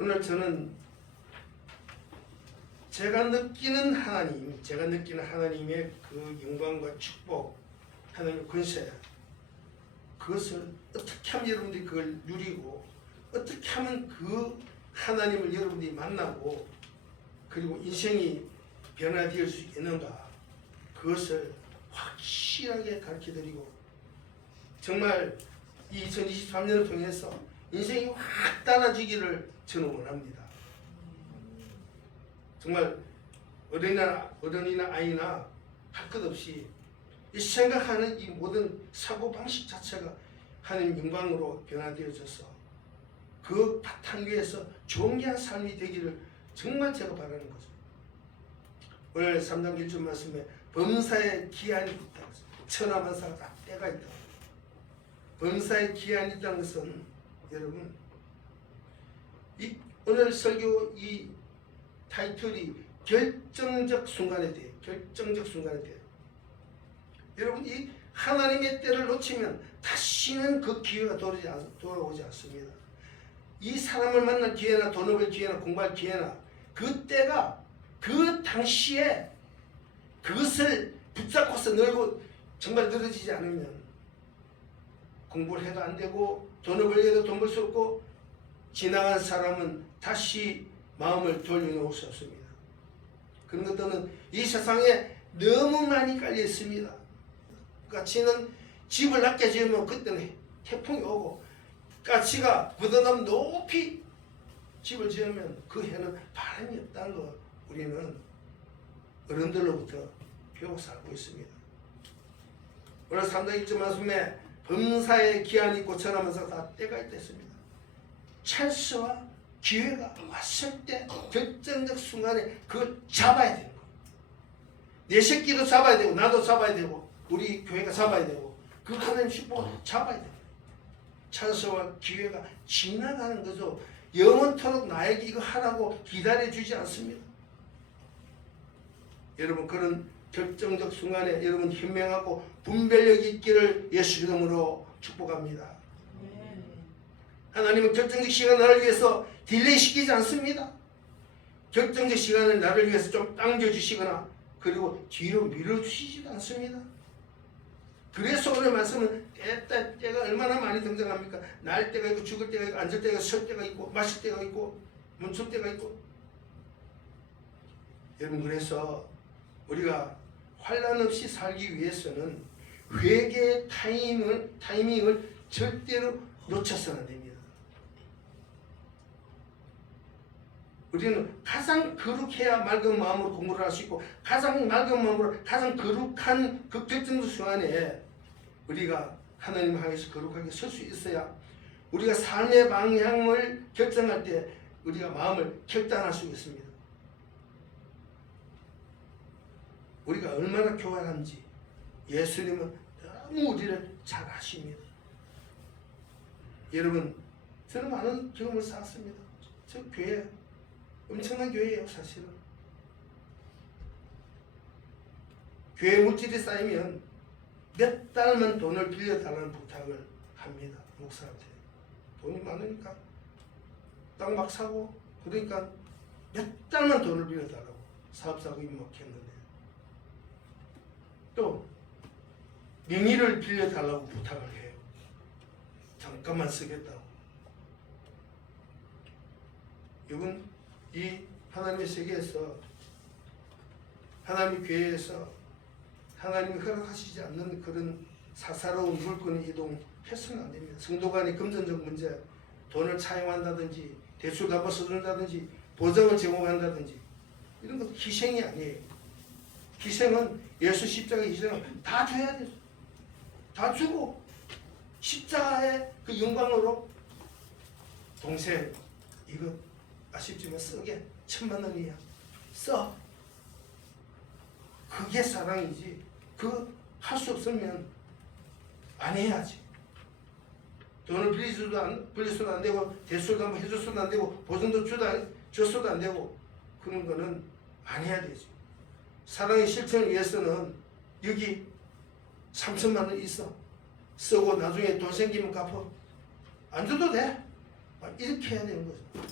오늘 저는 제가 느끼는 하나님의 그 영광과 축복, 하나님의 권세, 그것을 어떻게 하면 여러분들이 그걸 누리고 어떻게 하면 그 하나님을 여러분들이 만나고 그리고 인생이 변화될 수 있는가, 그것을 확실하게 가르쳐드리고 정말 이 2023년을 통해서 인생이 확 달라지기를 저는 원합니다. 정말 어른이나 아이나 할 것 없이 이 생각하는 이 모든 사고방식 자체가 하나님 영광으로 변화되어져서 그 바탕 위에서 존귀한 삶이 되기를 정말 제가 바라는 거죠. 오늘 3장 1절 말씀에 범사에 기한이 있다. 천하만사가 다 때가 있다. 범사에 기한이 있다는 것은 여러분, 오늘 설교 이 타이틀이 결정적 순간에 대해, 결정적 순간에 대해. 여러분, 이 하나님의 때를 놓치면 다시는 그 기회가 돌아오지 않습니다. 이 사람을 만날 기회나 돈을 벌 기회나 공부할 기회나 그 때가 그 당시에 그것을 붙잡고서 늘고 정말 늘어지지 않으면 공부를 해도 안 되고 돈을 벌려도 돈 벌 수 없고 지나간 사람은 다시 마음을 돌려놓을 수 없습니다. 그런 것들은 이 세상에 너무 많이 깔려 있습니다. 까치는 집을 낮게 지으면 그때는 태풍이 오고, 까치가 부드럼 높이 집을 지으면 그 해는 바람이 없다는 거 우리는 어른들로부터 배워 살고 있습니다. 오늘 3장 1절 말씀에 범사에 기한이 있고 천하만사가 다 때가 있다 했습니다. 찬스와 기회가 왔을 때 결정적 순간에 그걸 잡아야 되는 거예요. 내 새끼도 잡아야 되고 나도 잡아야 되고 우리 교회가 잡아야 되고 그 하나님 축복을 잡아야 돼요. 찬스와 기회가 지나가는 거죠. 영원토록 나에게 이거 하라고 기다려주지 않습니다. 여러분, 그런 결정적 순간에 여러분 현명하고 분별력 있기를 예수 이름으로 축복합니다. 하나님은 결정적 시간 나를 위해서 딜레이 시키지 않습니다. 결정적 시간을 나를 위해서 좀 당겨주시거나 그리고 뒤로 밀어주시지도 않습니다. 그래서 오늘 말씀은 때가 얼마나 많이 등장합니까? 날 때가 있고 죽을 때가 있고 앉을 때가 있고 설 때가 있고 마실 때가 있고 멈출 때가 있고. 여러분, 그래서 우리가 환난 없이 살기 위해서는 회개의 타이밍을 절대로 놓쳐서는 안 됩니다. 우리는 가장 거룩해야 맑은 마음으로 공부를 할 수 있고 가장 맑은 마음으로 가장 거룩한 그 결정적 순간에 우리가 하나님을 향해서 거룩하게 설 수 있어야 우리가 삶의 방향을 결정할 때 우리가 마음을 결단할 수 있습니다. 우리가 얼마나 교활한지 예수님은 너무 우리를 잘 아십니다. 여러분, 저는 많은 경험을 쌓았습니다. 저 교회 엄청난 교회예요. 사실은 교회 물질이 쌓이면 몇 달만 돈을 빌려달라는 부탁을 합니다. 목사한테. 돈이 많으니까 땅 막 사고 그러니까 몇 달만 돈을 빌려달라고 사업사고 입막했는데, 또 명의를 빌려달라고 부탁을 해요. 잠깐만 쓰겠다고. 이건 이 하나님의 세계에서, 하나님의 교회에서 하나님이 허락하시지 않는 그런 사사로운 물건이 이동해서는 안 됩니다. 성도 간의 금전적 문제, 돈을 차용한다든지 대출 갚아 써준다든지 보장을 제공한다든지 이런 것도 희생이 아니에요. 희생은 예수 십자가의 희생은 다 줘야 돼요. 다 주고 십자가의 그 영광으로 동생 이거 아쉽지만 쓰게 1000만 원이야. 써. 그게 사랑이지. 그 할 수 없으면 안 해야지. 돈을 빌려서도 안 되고 대출도 한번 해줬어도 안 되고 보증도 줬어도 안 되고 그런 거는 안 해야 되지. 사랑의 실천을 위해서는 여기 3천만 원 있어. 쓰고 나중에 돈 생기면 갚어. 안 줘도 돼. 이렇게 해야 되는 거죠.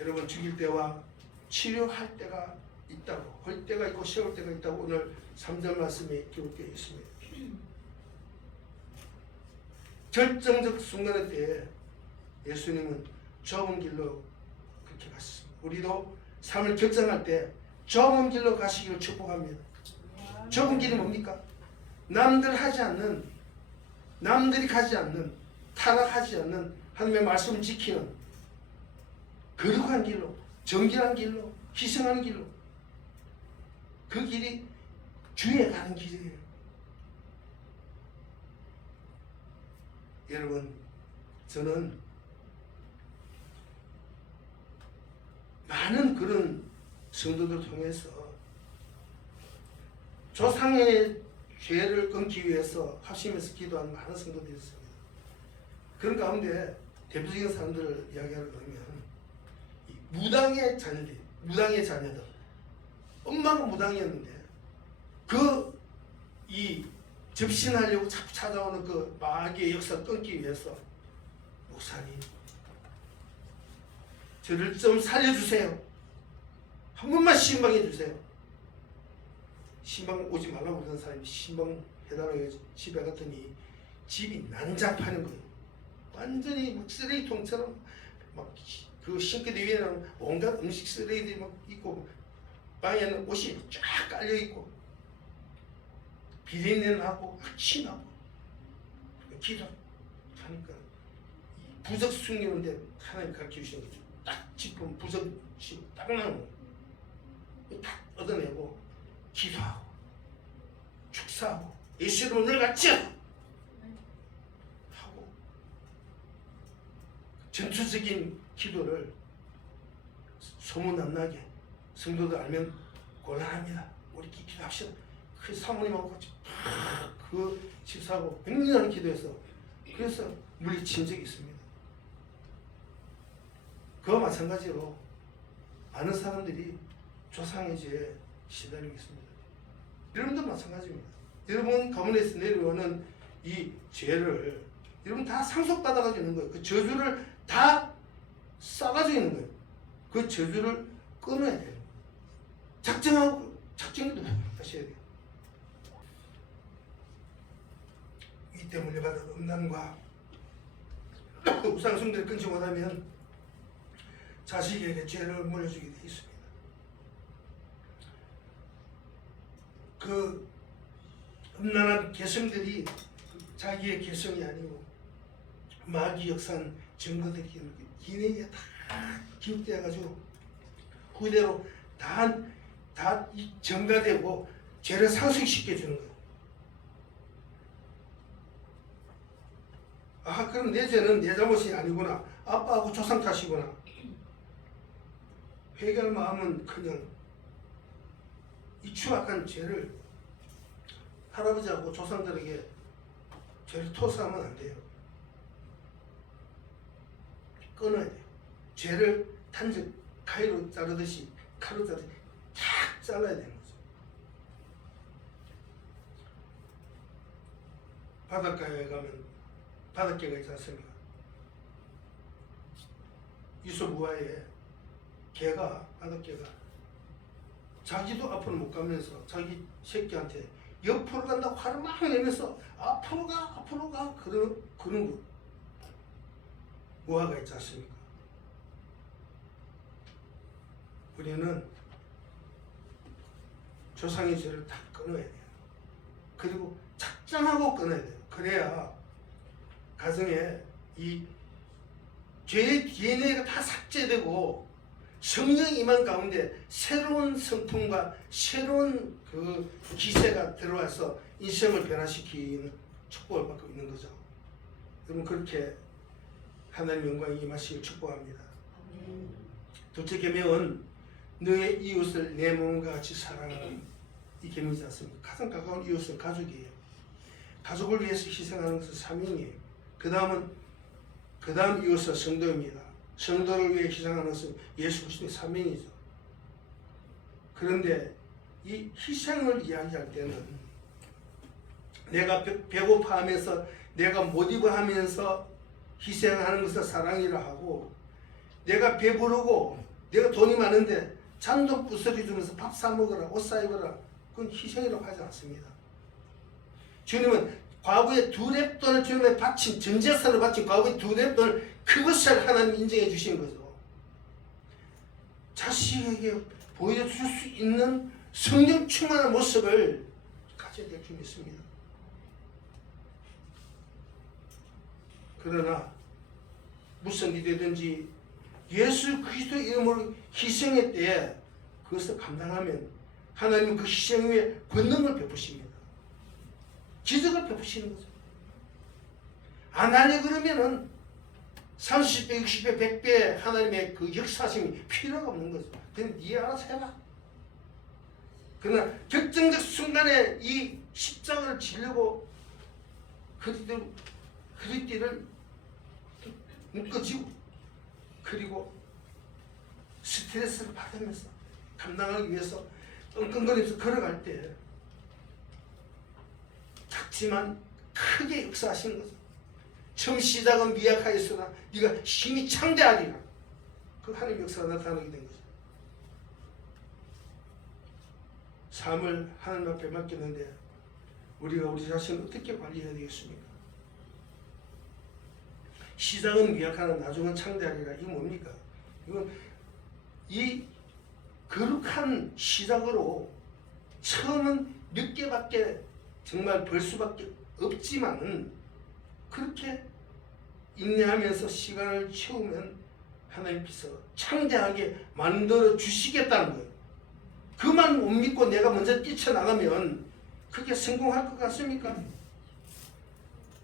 여러분 죽일 때와 치료할 때가 있다고, 할 때가 있고 세울 때가 있다고 오늘 3절 말씀에 기록되어 있습니다. 결정적 순간의 때에 예수님은 좁은 길로 그렇게 가셨습니다. 우리도 삶을 결정할 때 좁은 길로 가시기를 축복합니다. 좁은 길이 뭡니까? 남들 하지 않는, 남들이 가지 않는, 타락하지 않는 하나님의 말씀을 지키는 거룩한 길로, 정결한 길로, 희생하는 길로, 그 길이 주에 가는 길이에요. 여러분, 저는 많은 그런 성도들 통해서 조상의 죄를 끊기 위해서 합심해서 기도하는 많은 성도들이 있습니다. 그런 가운데 대표적인 사람들을 이야기하려 그러면 무당의 자녀들, 무당의 자녀들, 엄마가 무당이었는데 이 접신하려고 자꾸 찾아오는 그 마귀의 역사를 끊기 위해서 목사님 저를 좀 살려주세요. 한 번만 신방해 주세요. 신방 오지 말라고 그러는 사람이 신방 해달라고 집에 갔더니 집이 난장파는 거예요. 완전히 막 쓰레기통처럼 막 그 싱크대 위에는 온갖 음식 쓰레기들이 막 있고 방에는 옷이 쫙 깔려 있고 비린내 나고 악취 나고 기도하니까 부적 숨기는데 하나님 가르쳐 주신 거죠. 딱 짚으면 부적이 딱 나오는 거예요. 딱 얻어내고 기도하고 축사하고 예수로 오늘 같이 하고 전투적인 기도를 소문 안 나게 성도들 알면 곤란합니다. 우리 기도합시다. 그 사모님하고 같이 그 집사하고 백년을 기도해서 그래서 물리친 적이 있습니다. 그와 마찬가지로 많은 사람들이 조상의 죄에 시달리고 있습니다. 여러분도 마찬가지입니다. 여러분 가문에서 내려오는 이 죄를 여러분 다 상속받아가지고 있는 거예요. 그 저주를 다 싸가지고 있는 거예요. 그 저주를 끊어야 돼요. 작정하고 작정도 하셔야 돼요. 이 때문에 받은 음란과 우상숭배를 끊지 못하면 자식에게 죄를 물려주게 되어 있습니다. 그 음란한 개성들이 자기의 개성이 아니고 마귀 역사한 증거들이 기내에 다 기록되어가지고 그대로 다 전가되고 죄를 상속시켜 주는 거예요. 아 그럼 내 죄는 내 잘못이 아니구나. 아빠하고 조상 탓이구나. 회개할 마음은 그냥 이 추악한 죄를 할아버지하고 조상들에게 죄를 토스하면 안 돼요. 끊어야 돼요. 죄를 단적 가위로 자르듯이 칼로 자르듯이 탁 잘라야 되는 거죠. 바닷가에 가면 바닷개가 있지 않습니까? 유서부화에 개가 바닷개가 자기도 앞으로 못 가면서 자기 새끼한테 옆으로 간다고 화를 막 내면서 앞으로 가 그런 거 우화가 있지 않습니까? 우리는 조상의 죄를 다 끊어야 돼요. 그리고 작정하고 끊어야 돼요. 그래야 가정에 이 죄의 DNA가 다 삭제되고 성령이 임한 가운데 새로운 성품과 새로운 그 기세가 들어와서 인생을 변화시키는 축복을 받고 있는 거죠. 여러분 그렇게 하나님 영광이 임하시길 축복합니다. 둘째 계명은 너의 이웃을 내 몸과 같이 사랑하는 이 계명이지 않습니까? 가장 가까운 이웃은 가족이에요. 가족을 위해서 희생하는 것은 사명이에요. 그 다음 이웃은 성도입니다. 성도를 위해 희생하는 것은 예수 그리스도의 사명이죠. 그런데 이 희생을 이야기할 때는 내가 배고파하면서 내가 못 입어 하면서 희생하는 것을 사랑이라 하고 내가 배부르고 내가 돈이 많은데 잔돈 부스러기 주면서 밥 사 먹어라, 옷 사 입어라. 그건 희생이라고 하지 않습니다. 주님은 과거에 두 렙돈을 주님에 바친, 전 재산을 바친 과거의 두 렙돈을 그것을 하나님 인정해 주신 거죠. 자식에게 보여줄 수 있는 성령 충만한 모습을 가져야 될 줄 믿습니다. 그러나 무슨 일이 되든지 예수 그리스도의 이름으로 희생의 때에 그것을 감당하면 하나님은 그 희생 위에 권능을 베푸십니다. 기적을 베푸시는 거죠. 안 하려 그러면은 30배, 60배, 100배 하나님의 그 역사심이 필요가 없는 거죠. 그냥 네 알아서 해라. 그러나 결정적 순간에 이 십자가를 지려고 허리띠를 묶어지고 그리고 스트레스를 받으면서 감당하기 위해서 끙끙거리면서 걸어갈 때 작지만 크게 역사하시는 거죠. 처음 시작은 미약하였으나 네가 힘이 창대하리라. 그 하나님의 역사가 나타나게 된 거죠. 삶을 하나님 앞에 맡겼는데 우리가 우리 자신을 어떻게 관리해야 되겠습니까? 시작은 미약하나 나중은 창대하리라. 이거 뭡니까? 이건 이 거룩한 시작으로 처음은 몇 개밖에 정말 벌 수밖에 없지만 그렇게 인내하면서 시간을 채우면 하나님께서 창대하게 만들어 주시겠다는 거예요. 그만 못 믿고 내가 먼저 뛰쳐나가면 그게 성공할 것 같습니까?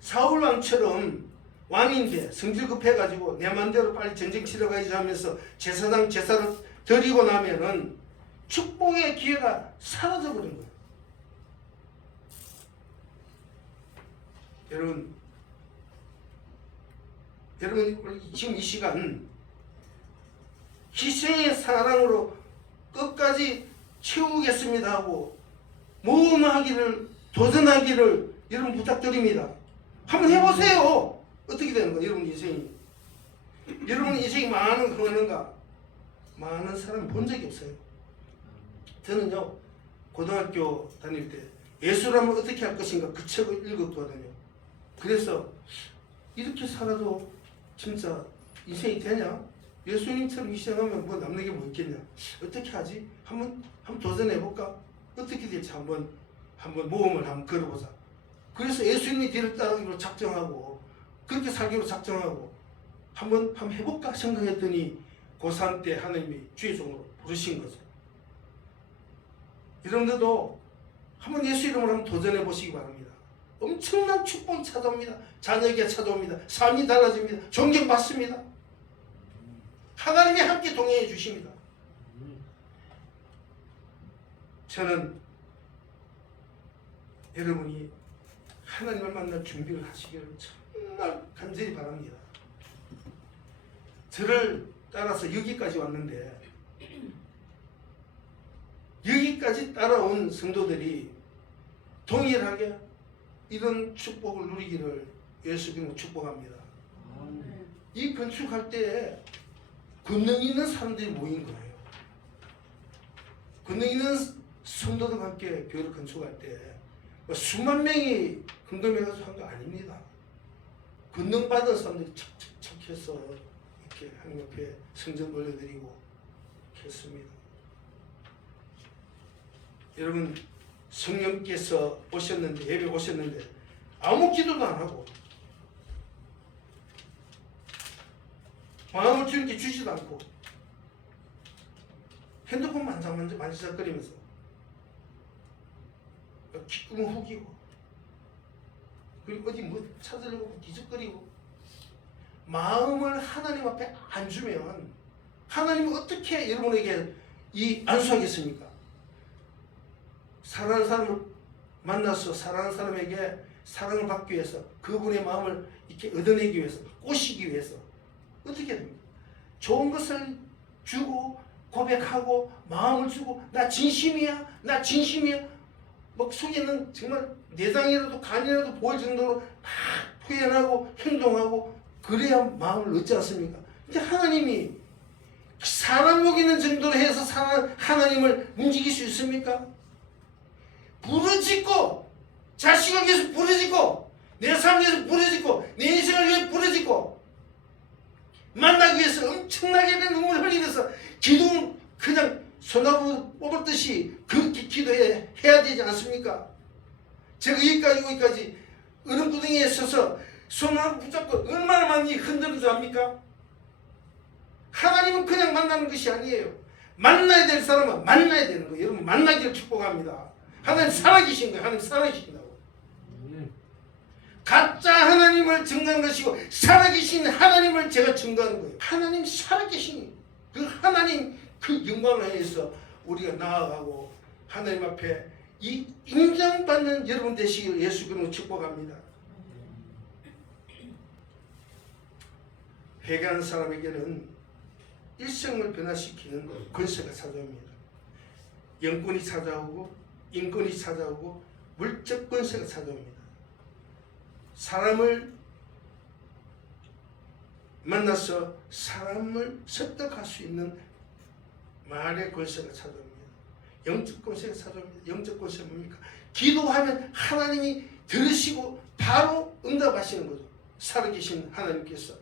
사울 왕처럼 왕인데 성질 급해가지고 내 맘대로 빨리 전쟁 치러 가야지 하면서 제사장 제사를 드리고 나면은 축복의 기회가 사라져버린 거예요. 여러분 지금 이 시간 희생의 사랑으로 끝까지 채우겠습니다 하고 모험하기를 도전하기를 여러분 부탁드립니다. 한번 해보세요. 어떻게 되는 거예요? 여러분 인생이. 여러분 인생이 많은 흥하는가? 많은 사람 본 적이 없어요. 저는요 고등학교 다닐 때 예수라면 어떻게 할 것인가 그 책을 읽었거든요. 그래서 이렇게 살아도 진짜 인생이 되냐? 예수님처럼 희생하면 뭐 남는 게 뭐 있겠냐? 어떻게 하지? 한번 도전해볼까? 어떻게 될지 한번 모험을 한번 걸어보자. 그래서 예수님이 뒤를 따르기로 작정하고 그렇게 살기로 작정하고 한번 해볼까 생각했더니 고3 때 하나님이 주의 종으로 부르신 거죠. 여러분들도 한번 예수 이름으로 한번 도전해 보시기 바랍니다. 엄청난 축복이 찾아옵니다. 자녀에게 찾아옵니다. 삶이 달라집니다. 존경받습니다. 하나님이 함께 동행해 주십니다. 저는 여러분이 하나님을 만날 준비를 하시기를 정말 간절히 바랍니다. 저를 따라서 여기까지 왔는데 여기까지 따라온 성도들이 동일하게 이런 축복을 누리기를 예수님으로 축복합니다. 이 건축할 때에 권능 있는 사람들이 모인 거예요. 권능 있는 성도들과 함께 교회를 건축할 때 수만 명이 헌금해가지고 한 거 아닙니다. 권능 받은 사람들이 척척척 해서 이렇게 하나님 옆에 성전 올려드리고 했습니다. 여러분 성령께서 오셨는데 예배 오셨는데 아무 기도도 안 하고 마음을 주님께 주지도 않고 핸드폰 만지작거리면서 귓구멍 후기고 그리고 어디 뭐 찾으려고 뒤적거리고 마음을 하나님 앞에 안 주면 하나님은 어떻게 여러분에게 안수하겠습니까? 사랑하는 사람을 만나서 사랑하는 사람에게 사랑을 받기 위해서 그분의 마음을 이렇게 얻어내기 위해서 꼬시기 위해서 어떻게 됩니까? 좋은 것을 주고 고백하고 마음을 주고 나 진심이야 막 속에는 정말 내장이라도 간이라도 보일 정도로 막 표현하고 행동하고 그래야 마음을 얻지 않습니까? 근데 하나님이 사람 먹이는 정도로 해서 하나님을 움직일 수 있습니까? 부르짖고 자식을 위해서 부르짖고 내 삶을 위해서 부르짖고 내 인생을 위해서 부르짖고 만나기 위해서 엄청나게 눈물을 흘리면서 기도 그냥 소나무 뽑았듯이 그렇게 기도해야 되지 않습니까? 제가 여기까지 얼음구덩이에 서서 소나무 붙잡고 얼마나 많이 흔드는 줄 압니까? 하나님은 그냥 만나는 것이 아니에요. 만나야 될 사람은 만나야 되는 거예요. 여러분 만나기를 축복합니다. 하나님 살아계신 거예요. 하나님 살아계신다고. 가짜 하나님을 증거하는 것이고 살아계신 하나님을 제가 증거하는 거예요. 하나님 살아계신 그 하나님 그 영광을 위해서 우리가 나아가고 하나님 앞에 이 인정받는 여러분 되시기를 예수 그름으로 축복합니다. 회개하는 사람에게는 일생을 변화시키는 권세가 찾아옵니다. 영권이 찾아오고 인권이 찾아오고 물적 권세가 찾아옵니다. 사람을 만나서 사람을 설득할 수 있는 말의 권세가 찾아옵니다. 영적 권세가 찾아옵니다. 영적 권세는 뭡니까? 기도하면 하나님이 들으시고 바로 응답하시는 거죠. 살아계신 하나님께서.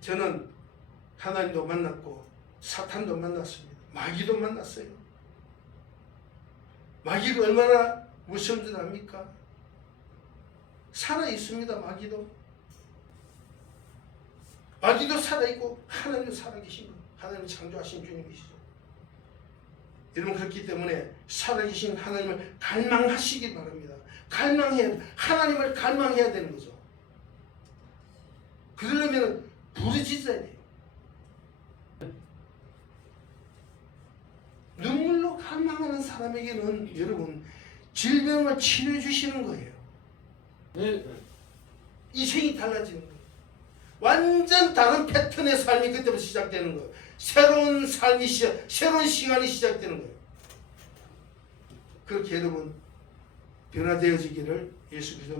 저는 하나님도 만났고 사탄도 만났습니다. 마귀도 만났어요. 마귀가 얼마나 무서운 줄 압니까? 살아있습니다. 마귀도 살아있고 하나님도 살아계신 거예요. 하나님 창조하신 주님이시죠. 여러분 그렇기 때문에 살아계신 하나님을 갈망하시기 바랍니다. 하나님을 갈망해야 되는 거죠. 그러려면 부르짖어야 돼요. 눈물로 갈망하는 사람에게는 여러분 질병을 치료해 주시는 거예요. 인생이 달라지는 거예요. 완전 다른 패턴의 삶이 그때부터 시작되는 거예요. 새로운 삶이 새로운 시간이 시작되는 거예요. 그렇게 여러분 변화되어지기를 예수 그리스도